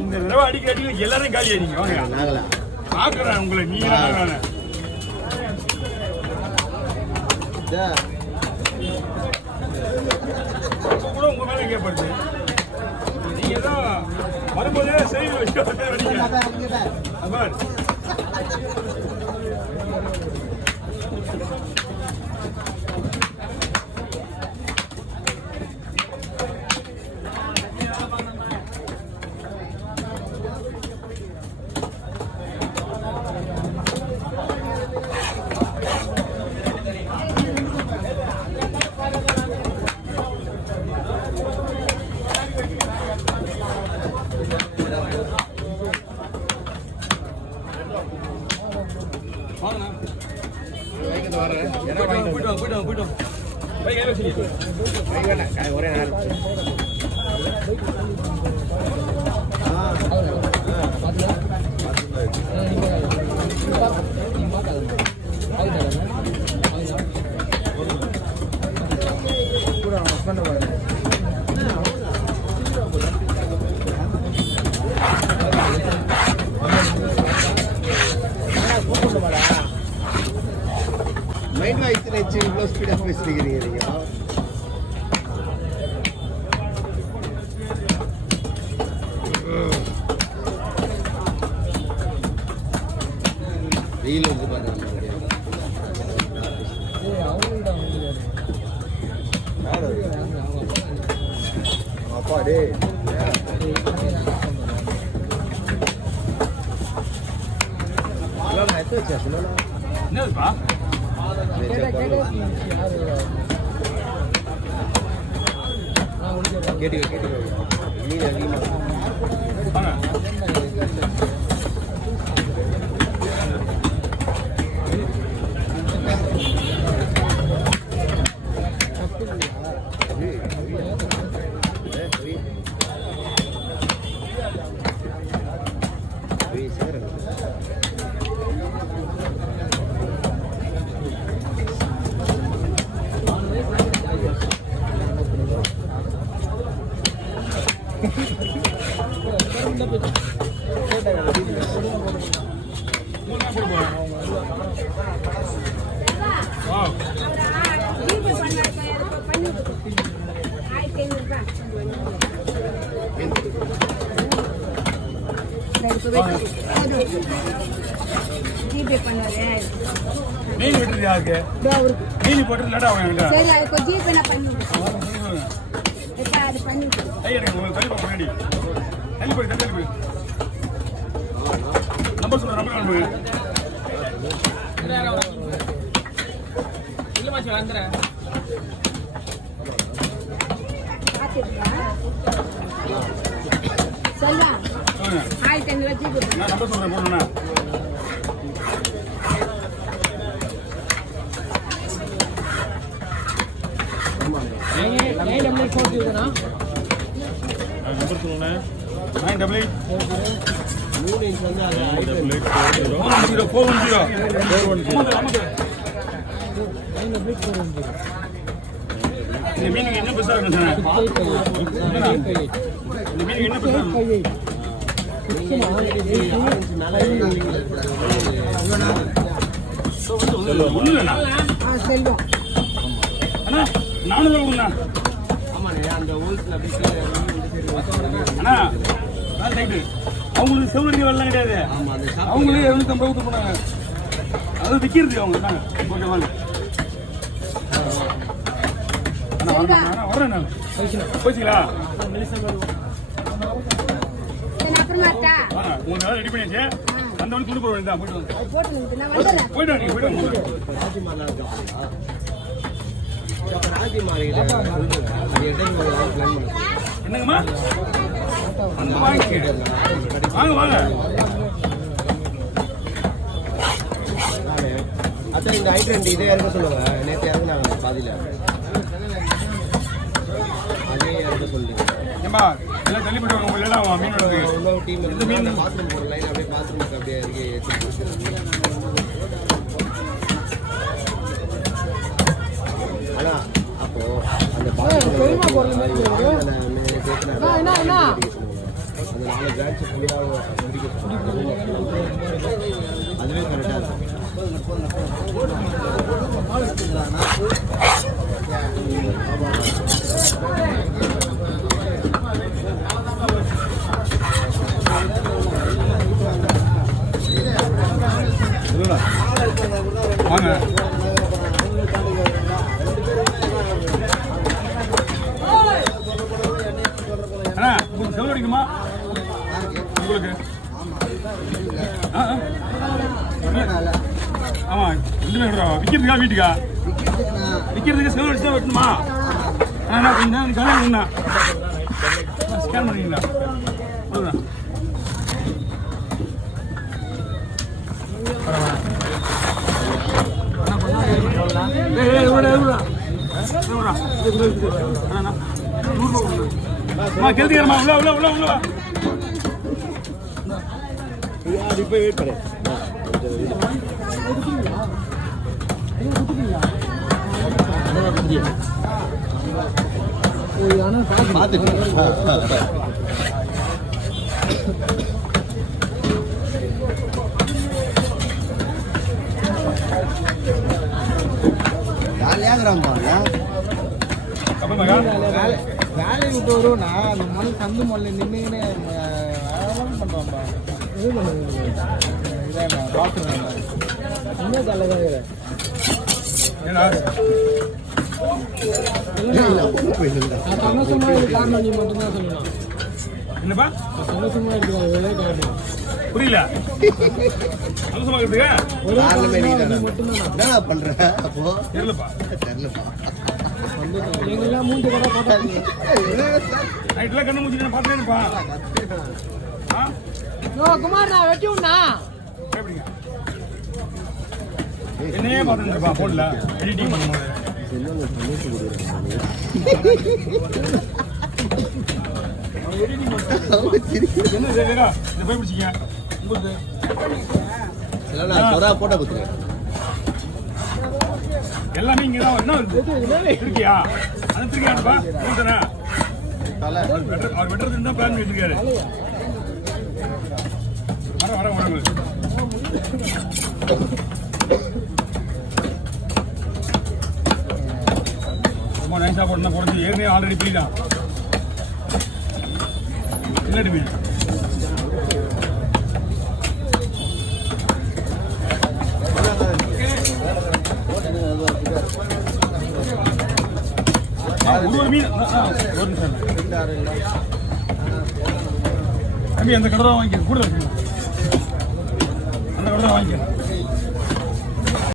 இந்த தடவை அடிக்க எல்லாரும் காலி ஆயிடுங்க. வாங்க பாக்குறேன் உங்களை. நீங்க கூட உங்க மேல கேட்படுது. நீங்க தான் வரும்போதே செய்தி வச்சு ஒரே நாள் மைண்ட் வாய்ஸ் வச்சு இவ்வளோ ஸ்பீடாக பேசிக்கிறீங்க நீங்கள். வெயில் வந்து பாருங்க அப்பா டே எடுத்து வச்சா சொல்லலாம். என்னப்பா கேட்டு மீன் அதிகமாக ஜிபே பண்ணாரு. மீன் விட்டுறியா? மீன் போட்டு லடா வாங்க. சரி அதுக்கு ஜிபே நான் பண்ணி விடுறேன். எப்ப அது பண்ணி விடு. ஐயா உங்களுக்கு கை போட ரெடி. ஹெல்ப் பண்ணு. நம்பர் சொல்ற நம்பர் அனுப்பு. இல்ல மாச்சி வந்துறேன். செல்வா ஹாய் தண்ணி ஜிபே நான் நம்பர் சொல்றேன் போடுறேனா. நம்பர் சொல்லுங்க. 988 3 இன்ச் வந்து அது 988 410 இந்த மீனுக்கு என்ன பைசா இருக்கு சார்? இந்த மீனுக்கு என்ன பைசா? ஒண்ணுண்ணா செல்வம் அண்ணா 400 ரூபாய்ண்ணா. ஆமாண்ணே அந்த ஹோல்சேல் அண்ணா ரைட்டு. அவங்களுக்கு செவ்வரி வரலாம் கிடையாது. அவங்களே 250 ஊற்று போனாங்க. அது விற்கிறது அவங்க தாங்க. ஓகே வாங்க அண்ணா வரேன் நான் போய்ச்சிங்களா? உங்களுக்கு ரெடி பண்ணியாச்சு. அந்த வழி துணி போட வேண்டியதான். போயிட்டு என்னங்கம்மா வாங்க வாங்க. அதான் இந்த ஐட்ரெண்ட் இதே இறக்க சொல்லுங்க. நேற்று இறங்குனாங்க பாதியில். அதே இறக்க சொல்லுங்க. ஏம்பா எல்லாம் தள்ளி போட்டு உங்க இல்லைனா மீனோட இன்னொரு டீம் இந்த மீன் பாத்ரூம் போகிற லைன் அப்படியே பாத்ரூமுக்கு அப்படியே இறக்கி. ஆனால் அப்போது அந்த பாத்ரூம் அந்த 4 பிரான்ச் ஃபுல்லாக அதுவே கரெக்டாக இருக்கும். வாங்க அண்ணா உங்களுக்கு செலவு அடிக்குமா உங்களுக்கு? ஆமா ரெண்டுமே விற்கிறதுக்கா வீட்டுக்கா? விற்கிறதுக்கு செலவு அடிச்சு தான் வெட்டணுமா? அண்ணா கொஞ்சம் கல்யாணம் ஸ்கேன் பண்ணிங்களா? கேள்விக்கிறமா உள்ள உள்ள உள்ள உள்ள போய் வெயிட் பண்ணு. வேலையை விட்டு வருவோம்னா அந்த மண் கந்து மல்ல நின்றுன்னு பண்ணுவான்பா. இது இதாண்ணா பார்த்துருவேன் இன்னும் தலைதான் சந்தோஷமா இது காரணம் நீ மட்டும்தான் சொல்லணும். என்னப்பா சந்தோஷமா இருக்கிற காரணம் புரியல? சந்தோஷமா இருக்கு மட்டும்தான் பண்ற அப்போ தெரியலப்பா எங்கெல்லாம் மூஞ்சி கூட போட்டாங்க நைட்ல கண்ணு மூஞ்சி பார்த்தேன்ப்பா. குமார் நான் வெட்டி விடா என்னையே பார்த்துருப்பா போன்ல எடிட்டிங் பண்ணும்போது. என்ன போய் பிடிச்சிங்க உங்களுக்கு போட்டா கொடுத்துருங்க. எல்லாமே இங்கதான் என்ன இருக்கியா? அனுப்பிருக்கியாப்பா அவர் வெட்டுறது தான் பிளான் பண்ணிருக்காரு. வர வர வர ரொம்ப நைஸா போட்டு குறைஞ்சி ஏற்கனவே ஆல்ரெடி பிடிக்கலாம். இல்லடி மீன் ஒரு மீன் ஒரு நிமிஷம் தம்பி அந்த கடை தான் வாங்கிக்க கூட அந்த கடை தான் வாங்கிக்க.